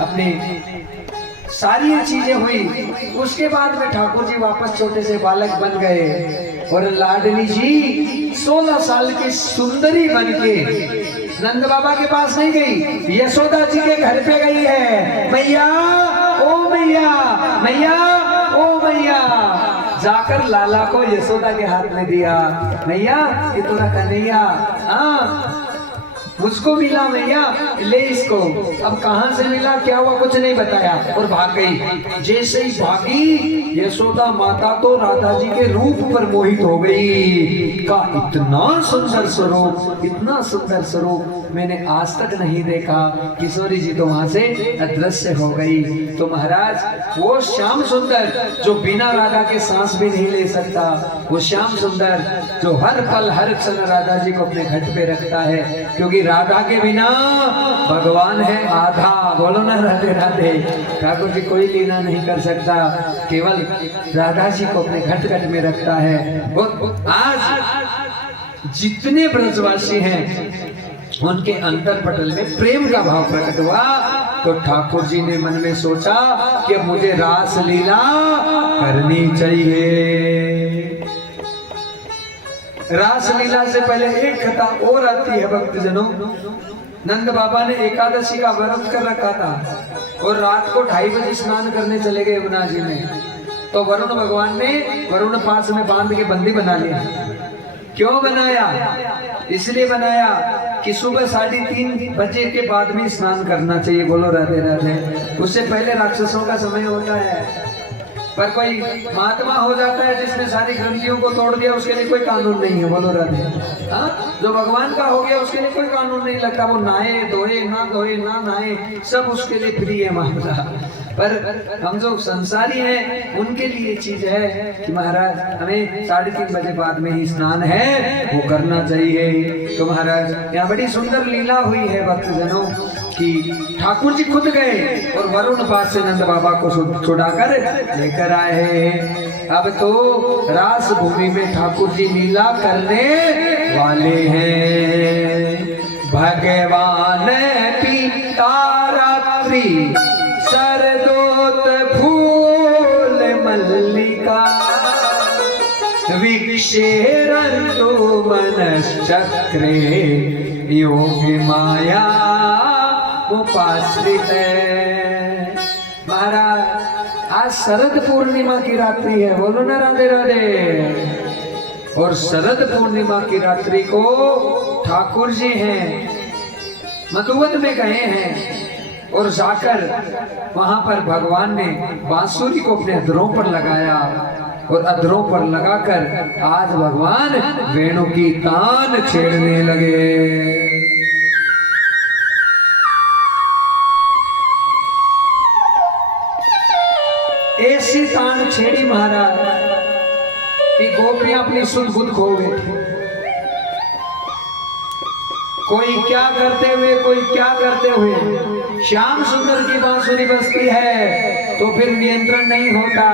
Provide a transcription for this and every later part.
अपनी सारी ये चीजें हुई। उसके बाद में ठाकुर जी वापस छोटे से बालक बन गए और लाडली जी 16 साल की सुंदरी बन के नंद बाबा के पास नहीं गई, यशोदा जी के घर पे गई है। मैया ओ मैया, मैया ओ मैया, जाकर लाला को यशोदा के हाथ में दिया। मैया ये तुम्हारा कन्हैया, हाँ मुझको मिला मैया, ले इसको। अब कहां से मिला क्या हुआ कुछ नहीं बताया और भाग गई। जैसे ही भागी यशोदा माता तो राधा जी के रूप पर मोहित हो गई। का इतना सुंदर स्वरूप, इतना सुंदर स्वरूप मैंने आज तक नहीं देखा। किशोरी जी तो वहां से अदृश्य हो गई। तो महाराज वो श्याम सुंदर जो बिना राधा के सांस भी नहीं ले सकता, वो श्याम सुंदर जो हर पल हर क्षण राधा जी को अपने घट पे रखता है, क्योंकि राधा के बिना भगवान है आधा। बोलो ना राधे राधे। ठाकुर जी कोई लीला नहीं कर सकता, केवल राधा जी को अपने घट घट में रखता है। और आज जितने ब्रजवासी हैं उनके अंतर पटल में प्रेम का भाव प्रकट हुआ। तो ठाकुर जी ने मन में सोचा कि अब मुझे रास लीला करनी चाहिए। रास लीला से पहले एक कथा और आती है भक्तजनों। नंद बाबा ने एकादशी का व्रत कर रखा था और रात को 2:30 बजे स्नान करने चले गए यमुना जी में। तो वरुण भगवान ने वरुण पास में बांध के बंदी बना लिया। क्यों बनाया? इसलिए बनाया कि सुबह 3:30 बजे के बाद में स्नान करना चाहिए। बोलो राधे राधे। उससे पहले राक्षसों का समय होता है। पर कोई महात्मा हो जाता है जिसने सारी ग्रंथियों को तोड़ दिया, उसके लिए कोई कानून नहीं है। बोलो राधे। हाँ, जो भगवान का हो गया उसके लिए कोई कानून नहीं लगता। वो नहाए धोए ना धोए ना नहाए, सब उसके लिए फ्री है महाराज। पर हम जो संसारी हैं उनके लिए चीज है कि महाराज हमें 3:30 बजे बाद में ही स्नान है वो करना चाहिए। तो महाराज यहाँ बड़ी सुंदर लीला हुई है भक्तजनों कि ठाकुर जी खुद गए और वरुण पास से नंद बाबा को छुड़ाकर लेकर आए हैं। अब तो रास भूमि में ठाकुर जी लीला करने वाले हैं। भगवान पीता रात्रि सरदोत फूल मल्लिका, विक्षेरन्तु मनश्चक्रे योग माया उपाश्रित। महाराज आज शरद पूर्णिमा की रात्रि है। बोलो ना राधे राधे। और शरद पूर्णिमा की रात्रि को ठाकुर जी हैं मधुवन में गए हैं और जाकर वहां पर भगवान ने बांसुरी को अपने अधरों पर लगाया और अधरों पर लगाकर आज भगवान वेणु की तान छेड़ने लगे। ऐसी तान छेड़ी महाराज कि गोपियां अपनी सुध बुध खो गई। कोई क्या करते हुए कोई क्या करते हुए श्याम सुंदर की बांसुरी बजती है तो फिर नियंत्रण नहीं होता।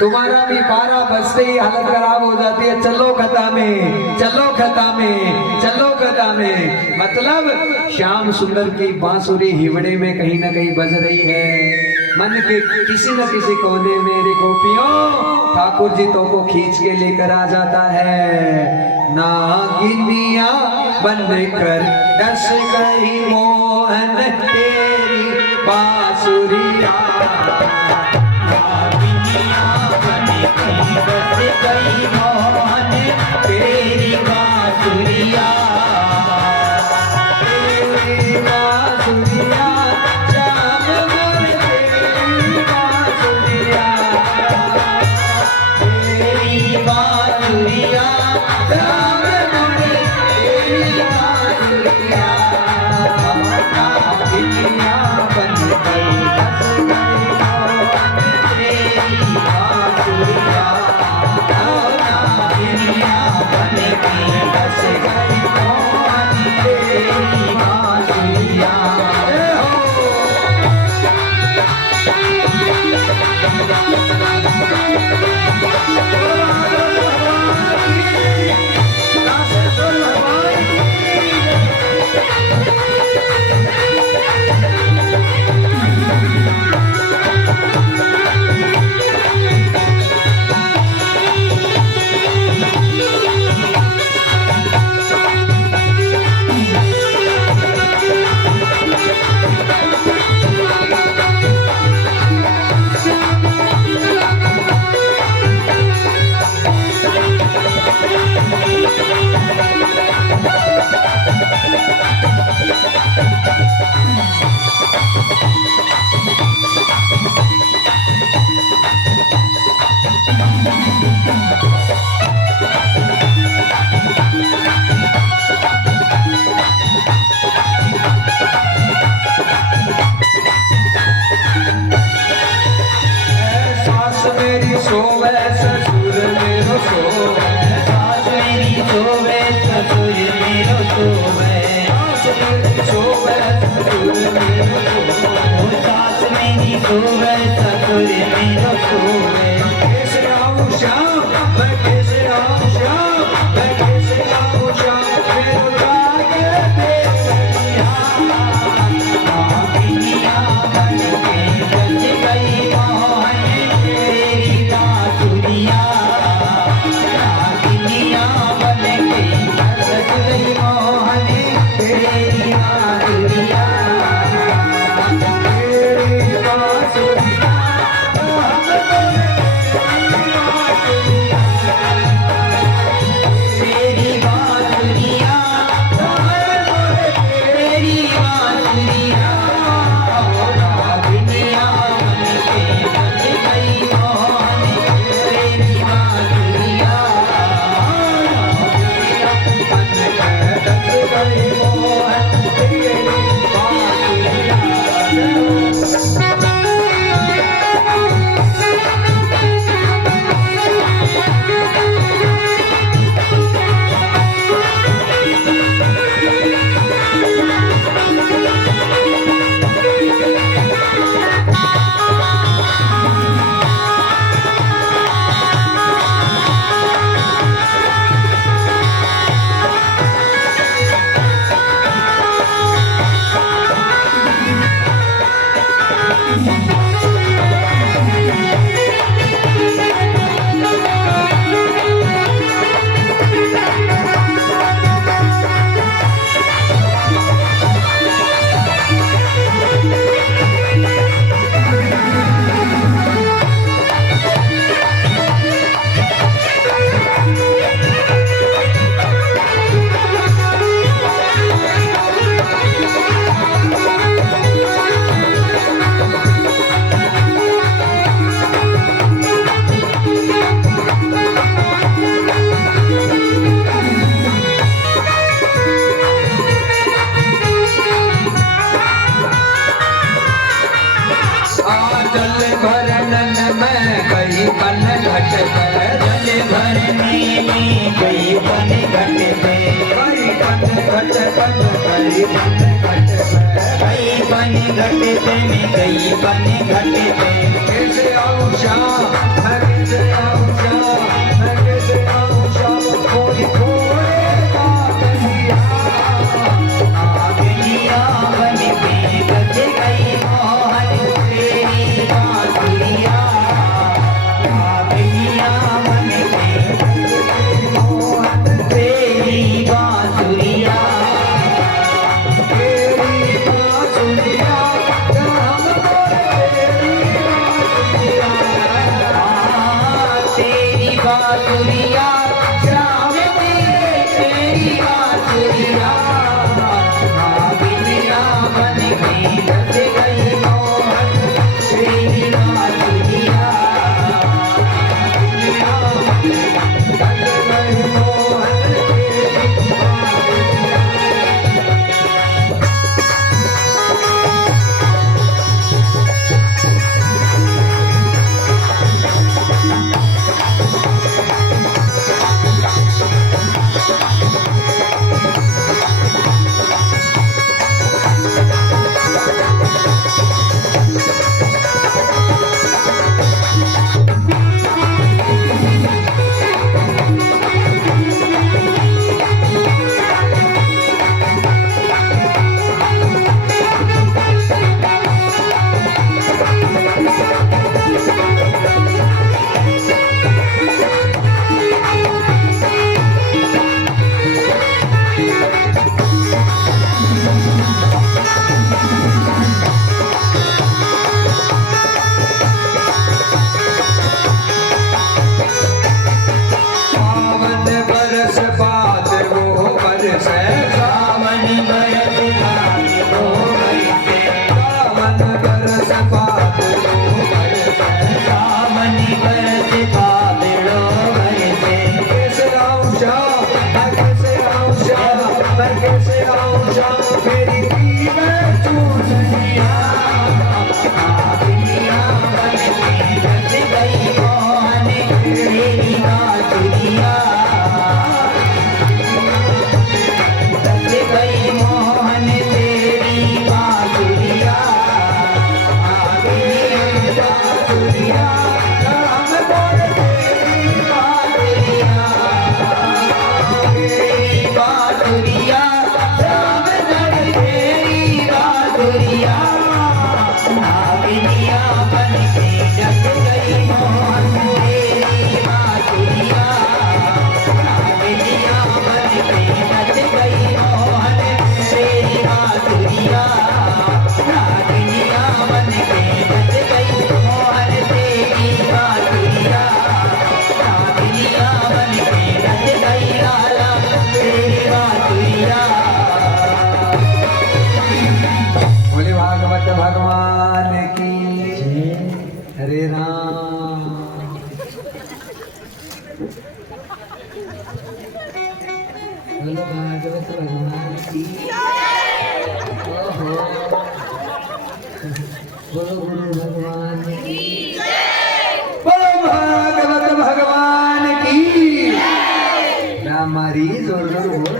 तुम्हारा भी 12 बजते ही हालत खराब हो जाती है। चलो खता में, चलो खता में, चलो खता में। मतलब श्याम सुंदर की बांसुरी हिवड़े में कहीं ना कहीं बज रही है। मन के किसी न किसी कोने मेरी गोपियों ठाकुर जी तो को खींच के लेकर आ जाता है। नागिनिया बनकर डस गई मोहन तेरी बांसुरिया, नागिनिया बनकर डस गई मोहन तेरी बांसुरिया, तेरी बांसुरिया सोवे ससुर मेरो सोवे कैसे आऊं श्याम मैं कैसे आऊं श्याम मैं कैसे आऊं श्याम मेरो जागे बेसनिया दुनिया बन के बज गई मोहन तेरी बांसुरिया दुनिया बन के बज गई मोहन तेरी बांसुरिया तेरी बांसुरिया तेरी बांसुरिया तेरी बांसुरिया दुनिया बन के बज गई मोहन तेरी बांसुरिया जल भरनन में गई बन घट पे जल भरने में गई बन घट पे गई बन घट बन गई बन घट पे गई बन घट पे में गई बन घट पे कैसे आऊं श्याम मैं कैसे आऊं श्याम मैं कैसे आऊं श्याम कोई कोई बात नहीं दुनिया बन के बज गई मोहन तेरी बांसुरिया दुनिया बन के मोहन तेरी बांसुरिया तेरी बांसुरिया हम तेरी बांसुरिया तेरी बांसुरिया श्याम तेरी बांसुरिया दुनिया बन के बज गई मोहन तेरी बांसुरिया बांसुरिया नागिनिया बन के नच गई मोहन तेरी बांसुरिया नागिनिया बन के नच गई मोहन तेरी बांसुरिया नागिनिया बन के नच गई मोहन तेरी बांसुरिया नागिनिया बन के नच गई लाला तेरी बांसुरिया। बोले भागवत भगवान की हरे राम। बोलो भागवत भगवान की। ओहो। बोलो गुरु भगवान की। बोलो भागवत भगवान की। राम मारी जोर जोर बोल।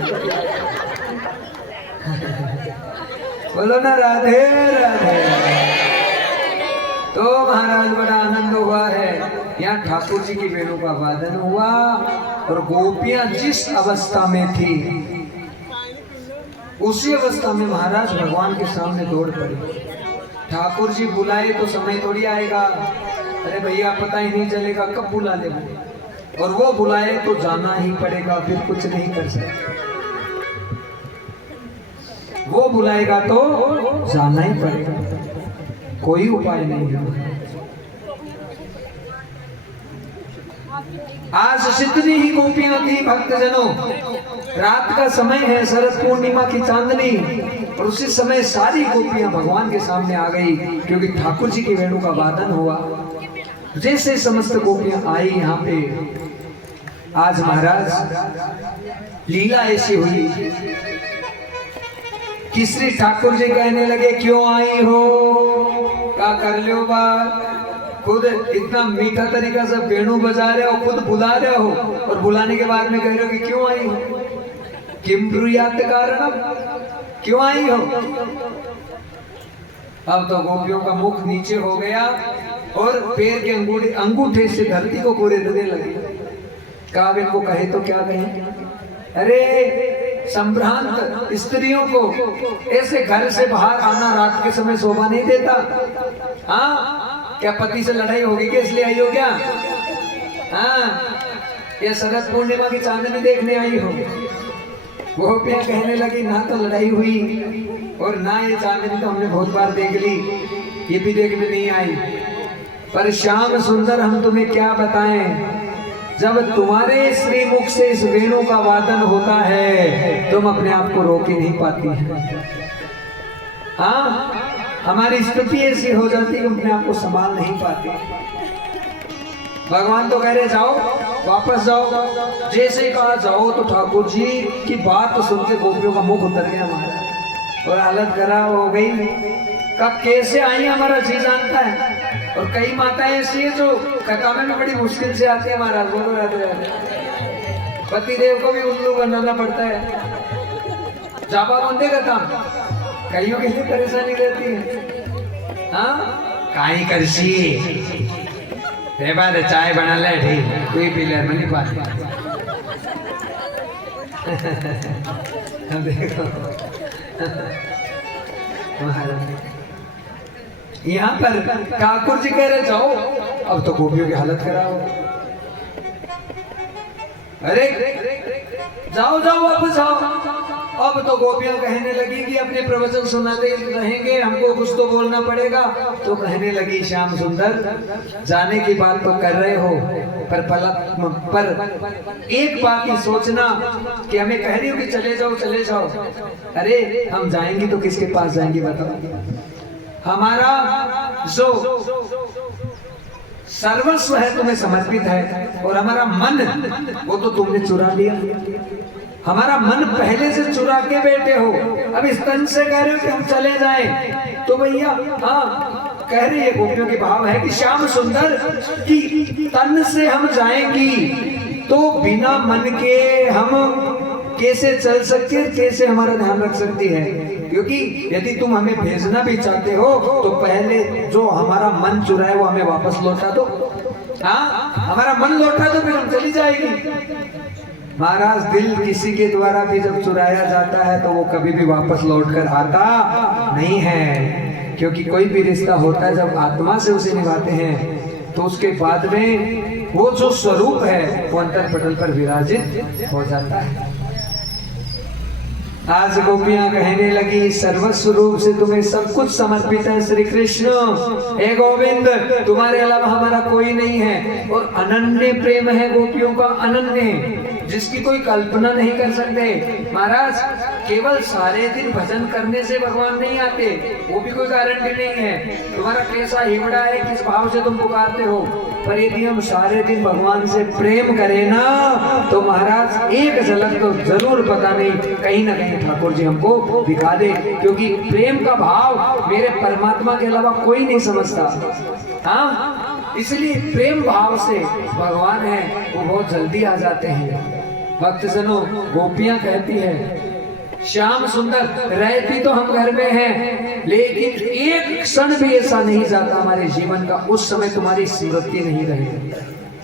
बोलो ना राधे राधे। तो महाराज बड़ा आनंद हुआ है। यहाँ ठाकुर जी की वेणु का वादन हुआ और गोपियां जिस अवस्था में थी उसी अवस्था में महाराज भगवान के सामने दौड़ पड़े। ठाकुर जी बुलाए तो समय थोड़ी आएगा, अरे भैया पता ही नहीं चलेगा कब बुला ले, और वो बुलाए तो जाना ही पड़ेगा, फिर कुछ नहीं कर सकते। वो बुलाएगा तो जाना ही पड़ेगा, कोई उपाय नहीं है। आज जितनी ही गोपियां थी भक्तजनों, रात का समय है, शरद पूर्णिमा की चांदनी, और उसी समय सारी गोपियां भगवान के सामने आ गई, क्योंकि ठाकुर जी की वेणु का वादन हुआ। जैसे समस्त गोपियां आई यहाँ पे, आज महाराज लीला ऐसी हुई कि श्री ठाकुर जी कहने लगे क्यों आई हो, क्या कर लो बात, खुद इतना मीठा तरीका से वेणु बजा रहे हो, खुद बुला रहे हो, और बुलाने के बाद में कह रहे हो कि क्यों आई हो, किम ब्रूयात कारणम, क्यों आई हो। अब तो गोपियों का मुख नीचे हो गया और पैर के अंगूठे से धरती को कुरेदने लगे। काव इनको कहे तो क्या कहे, अरे संभ्रांत स्त्रियों को ऐसे घर से बाहर आना रात के समय शोभा नहीं देता। हाँ, क्या पति से लड़ाई होगी क्या, इसलिए आई हो क्या? हाँ, ये शरद पूर्णिमा की चांदनी देखने आई हो। गोपियां कहने लगी ना तो लड़ाई हुई और ना ये चांदनी तो हमने बहुत बार देख ली, ये भी देखने नहीं आई। पर श्याम सुंदर हम तुम्हें क्या बताएं, जब तुम्हारे श्री मुख से इस वेणु का वादन होता है तुम अपने आप को रोक ही नहीं पाती है। हाँ, हमारी स्थिति ऐसी हो जाती है कि अपने आप को संभाल नहीं पाती। भगवान तो कह रहे जाओ, वापस जाओ। जैसे ही कहा जाओ तो ठाकुर जी की बात तो सुन के गोपियों का मुख उतर गया हमारा, और हालत खराब हो गई। कब कैसे आई हमारा जी जानता है। और कई माताएं ऐसी है जो कटामे में बड़ी मुश्किल से आती है महाराज, बोलो रहते रहते पति देव को भी उल्लू बनाना पड़ता है। जापा बंदे का काम कईयों के लिए परेशानी रहती है। हाँ, काई करसी ते बाद चाय बना ले, ठीक कोई पी ले, मैं नहीं पाती। देखो यहाँ पर ठाकुर जी कह रहे जाओ, अब तो गोपियों की हालत खराब हो। अरे जाओ जाओ वापस आओ। अब तो गोपियां कहने लगी कि अपने प्रवचन सुनाते रहेंगे, हमको कुछ तो बोलना पड़ेगा। तो कहने लगी श्याम सुंदर जाने की बात तो कर रहे हो, पर एक बात ही सोचना कि हमें कह रही हो कि चले जाओ चले जाओ। अरे हम जाएंगे तो किसके पास जाएंगे बताओ। हमारा जो सर्वस्व है तुम्हें समर्पित है, और हमारा मन वो तो तुमने चुरा लिया। हमारा मन पहले से चुरा के बैठे हो, अब इस तन से कह रहे हो कि हम चले जाएं। तो भैया हाँ, कह रही है गोपियों के भाव है कि श्याम सुंदर की तन से हम जाएंगी तो बिना मन के हम कैसे चल सकते हैं, कैसे हमारा ध्यान रख सकती है। क्योंकि यदि तुम हमें भेजना भी चाहते हो तो पहले जो हमारा मन चुराए वो हमें वापस लौटा दो। हाँ, हमारा मन लौटा दो फिर हम चली जाएगी। महाराज दिल किसी के द्वारा भी जब चुराया जाता है तो वो कभी भी वापस लौट कर आता नहीं है, क्योंकि कोई भी रिश्ता होता है जब आत्मा से उसे निभाते हैं तो उसके बाद में वो जो स्वरूप है वो अंतर पटल पर विराजित हो जाता है। आज गोपियां कहने लगी सर्वस्व रूप से तुम्हें सब कुछ समर्पित है श्री कृष्ण, हे गोविंद तुम्हारे अलावा हमारा कोई नहीं है। और अनन्य प्रेम है गोपियों का, अनन्य, जिसकी कोई कल्पना नहीं कर सकते। महाराज केवल सारे दिन भजन करने से भगवान नहीं आते, वो भी कोई गारंटी नहीं है। तुम्हारा कैसा हिमड़ा है, किस भाव से तुम पुकारते हो, पर यदि हम सारे दिन भगवान से प्रेम करें ना तो महाराज एक झलक तो जरूर पता नहीं कहीं ना कहीं ठाकुर जी हमको दिखा दे, क्योंकि प्रेम का भाव मेरे परमात्मा के अलावा कोई नहीं समझता। हाँ, इसलिए प्रेम भाव से भगवान है वो बहुत जल्दी आ जाते हैं। भक्त जनो, गोपियां कहती है श्याम सुंदर रहती तो हम घर में हैं, लेकिन एक क्षण भी ऐसा नहीं जाता हमारे जीवन का उस समय तुम्हारी स्मृति नहीं रहेगी।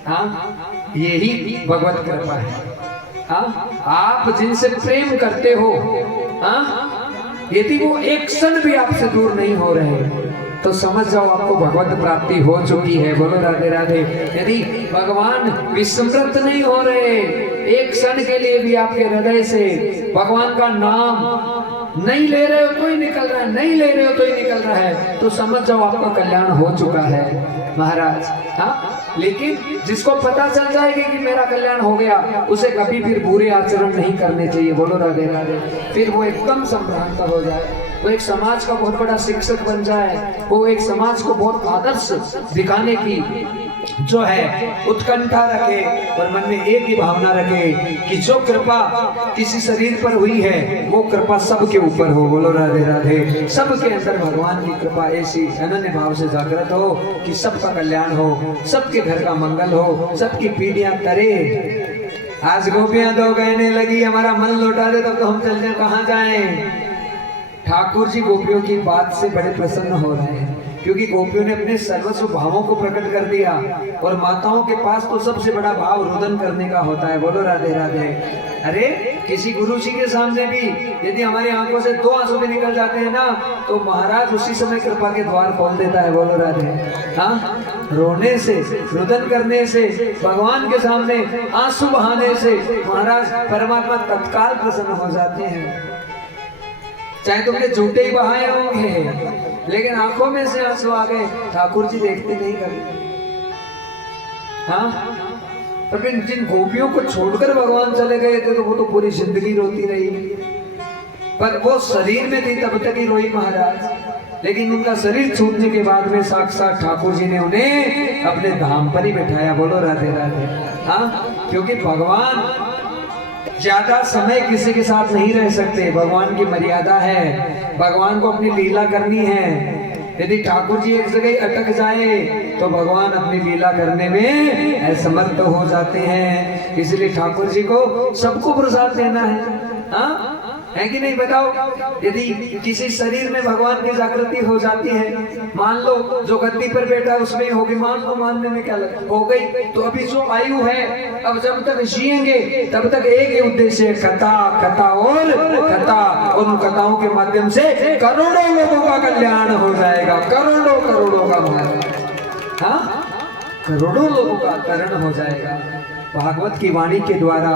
हाँ, यही भगवत कृपा है। हाँ, आप जिनसे प्रेम करते हो, हाँ, यदि वो एक क्षण भी आपसे दूर नहीं हो रहे तो समझ जाओ आपको भगवत प्राप्ति हो चुकी है। बोलो राधे राधे। यदि भगवान विस्मृत नहीं हो रहे, एक क्षण के लिए भी आपके हृदय से भगवान का नाम नहीं ले रहे हो तो ही निकल रहा है, नहीं ले रहे हो तो ही निकल रहा है, तो समझ जाओ आपका कल्याण हो चुका है महाराज। हाँ, लेकिन जिसको पता चल जाएगा कि मेरा कल्याण हो गया, उसे कभी फिर बुरे आचरण नहीं करने चाहिए। बोलो राधे राधे। फिर वो एकदम संभ्रांत हो जाए, वो एक समाज का बहुत बड़ा शिक्षक बन जाए, वो एक समाज को बहुत आदर्श दिखाने की जो है उत्कंठा रखे और मन में एक ही भावना रखे कि जो कृपा किसी शरीर पर हुई है वो कृपा सबके ऊपर हो। बोलो राधे राधे। सबके अंदर भगवान की कृपा ऐसी अनन्य भाव से जागृत हो कि सबका कल्याण हो, सबके घर का मंगल हो, सबकी पीढ़ियां तरे। आज गोपियां तो कहने लगी हमारा मन लौटा दे, तब तो हम चल जाए, कहाँ जाएं। ठाकुर जी गोपियों की बात से बड़े प्रसन्न हो रहे हैं, क्योंकि गोपियों ने अपने सर्वस्व भावों को प्रकट कर दिया, और माताओं के पास तो सबसे बड़ा भाव रुदन करने का होता है। बोलो राधे राधे। अरे किसी गुरु जी के सामने भी यदि हमारी आंखों से 2 आंसू भी निकल जाते हैं ना तो महाराज उसी समय कृपा के द्वार खोल देता है। बोलो राधे। हाँ, रोने से, रुदन करने से, भगवान के सामने आंसू बहाने से महाराज परमात्मा तत्काल प्रसन्न हो जाते हैं। चाहे तुमने झूठे ही बहाए होंगे, लेकिन आंखों में से आंसू आ गए, ठाकुर जी देखते नहीं कभी। हाँ, पर फिर जिन गोपियों को छोड़कर भगवान चले गए थे तो वो तो पूरी जिंदगी रोती रही, पर वो शरीर में थी तब तक ही रोई महाराज। लेकिन उनका शरीर छूटने के बाद में साक्षात ठाकुर जी ने उन्हें अपने धाम पर ही बैठाया। बोलो राधे राधे। हाँ, क्योंकि भगवान ज्यादा समय किसी के साथ नहीं रह सकते, भगवान की मर्यादा है, भगवान को अपनी लीला करनी है। यदि ठाकुर जी एक जगह अटक जाए तो भगवान अपनी लीला करने में असमर्थ हो जाते हैं। इसलिए ठाकुर जी को सबको प्रसाद देना है। हाँ, है कि नहीं बताओ। यदि किसी शरीर में भगवान की जागृति हो जाती है, मान लो जो गद्दी पर बैठा है उसमें होगी, मान लो, मानने में क्या हो गई, तो अभी जो आयु है, अब जब तक जिएंगे तब तक एक ही उद्देश्य है, कथा कथा और कथा, और उन कथाओं के माध्यम से करोड़ों लोगों का कल्याण हो जाएगा, करोड़ों करोड़ों का महाराज। हाँ, करोड़ों लोगों का करण हो जाएगा भागवत की वाणी के द्वारा,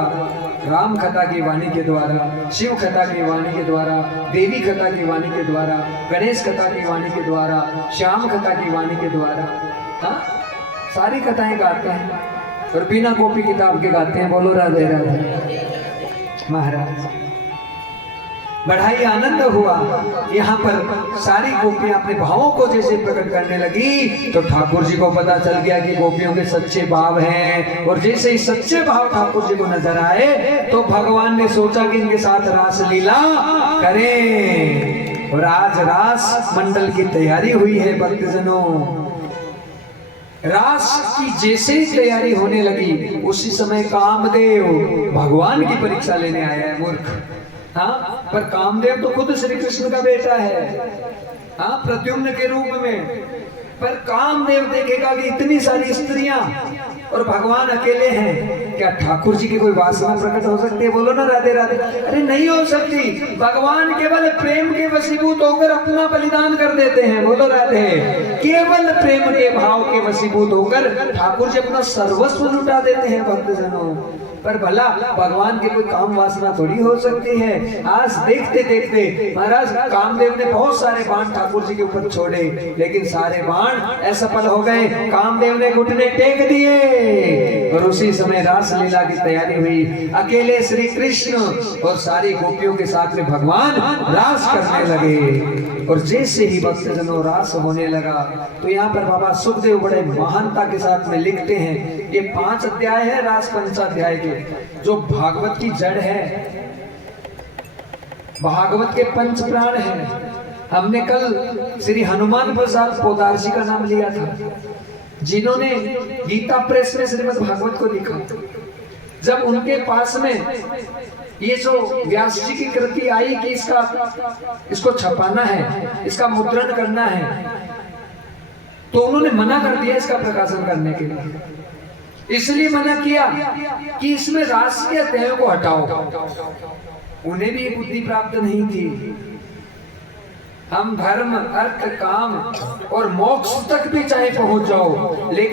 राम कथा की वाणी के द्वारा, शिव कथा की वाणी के द्वारा, देवी कथा की वाणी के द्वारा, गणेश कथा की वाणी के द्वारा, श्याम कथा की वाणी के द्वारा। हाँ, सारी कथाएं गाते हैं और बिना कॉपी किताब के गाते हैं। बोलो राधे राधे। महाराज बड़ा ही आनंद हुआ। यहाँ पर सारी गोपियां अपने भावों को जैसे प्रकट करने लगी तो ठाकुर जी को पता चल गया कि गोपियों के सच्चे भाव हैं, और जैसे ही सच्चे भाव ठाकुर जी को नजर आए तो भगवान ने सोचा कि इनके साथ रास लीला करें। और आज रास मंडल की तैयारी हुई है भक्तजनों। रास की जैसे ही तैयारी होने लगी उसी समय कामदेव भगवान की परीक्षा लेने आया है। मूर्ख। हाँ, पर कामदेव तो खुद श्री कृष्ण का बेटा है, हाँ, प्रद्युम्न के रूप में। पर कामदेव देखेगा कि इतनी सारी स्त्रियां और भगवान अकेले हैं, क्या ठाकुर जी की कोई वासना प्रकट हो सकती है? बोलो ना राधे राधे। अरे नहीं हो सकती। भगवान केवल प्रेम के वशीभूत होकर अपना बलिदान कर देते हैं। बोलो राधे। केवल प्रेम के भाव के वशीभूत होकर ठाकुर जी अपना सर्वस्व लुटा देते हैं भक्तजनों। पर भला भगवान की कोई काम वासना थोड़ी हो सकती है। आज देखते देखते महाराज कामदेव ने बहुत सारे बाण ठाकुर जी के ऊपर छोड़े, लेकिन सारे बाण असफल हो गए। कामदेव ने घुटने टेक दिए और उसी समय रास लीला की तैयारी हुई। अकेले श्री कृष्ण और सारी गोपियों के साथ में भगवान रास करने लगे। और जैसे ही भक्तजनों रास होने लगा तो यहाँ पर बाबा सुखदेव बड़े महानता के साथ में लिखते हैं, ये 5 अध्याय है रास पंचाध्याय के, जो भागवत की जड़ है, भागवत के 5 प्राण हैं। हमने कल श्री हनुमान प्रसाद पोदार जी का नाम लिया था, जिन्होंने गीता प्रेस में श्रीमद् भागवत को लिखा। जब उनके पास में ये जो व्यास जी की कृति आई कि इसको छपाना है, इसका मुद्रण करना है, तो उन्होंने मना कर दिया इसका प्रकाशन करने के लिए। इसलिए मना किया कि इसमें रास के अध्यायों को हटाओ। उन्हें भी बुद्धि प्राप्त नहीं थी। हम धर्म अर्थ काम और मोक्ष तक भी चाहे पहुंच जाओ, लेकिन